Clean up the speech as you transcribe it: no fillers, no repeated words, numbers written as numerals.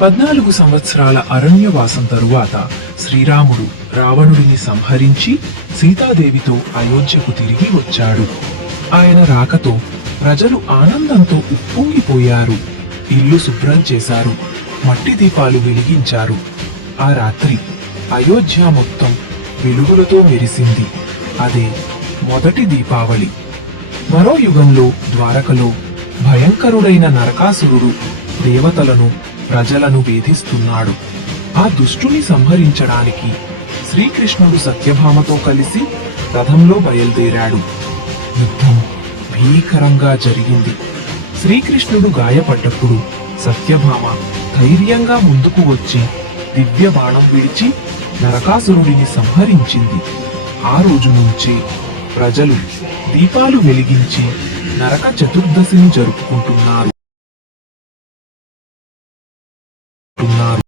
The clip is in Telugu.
14 సంవత్సరాల అరణ్యవాసం తరువాత శ్రీరాముడు రావణుడిని సంహరించి సీతాదేవితో అయోధ్యకు తిరిగి వచ్చాడు. ఆయన రాకతో ప్రజలు ఆనందంతో ఉప్పొంగిపోయారు. ఇల్లు శుభ్రం చేశారు, మట్టి దీపాలు వెలిగించారు. ఆ రాత్రి అయోధ్య మొత్తం వెలుగులతో మెరిసింది. అదే మొదటి దీపావళి. మరో యుగంలో ద్వారకలో భయంకరుడైన నరకాసురుడు దేవతలను ప్రజలను వేధిస్తున్నాడు. ఆ దుష్టుని సంహరించడానికి శ్రీకృష్ణుడు సత్యభామతో కలిసి రథంలో బయలుదేరాడు. యుద్ధం భీకరంగా జరిగింది. శ్రీకృష్ణుడు గాయపడ్డప్పుడు సత్యభామ ధైర్యంగా ముందుకు వచ్చి దివ్య బాణం విడిచి నరకాసురుడిని సంహరించింది. ఆ రోజు నుంచి ప్రజలు దీపాలు వెలిగించి నరక చతుర్దశిని జరుపుకుంటున్నారు.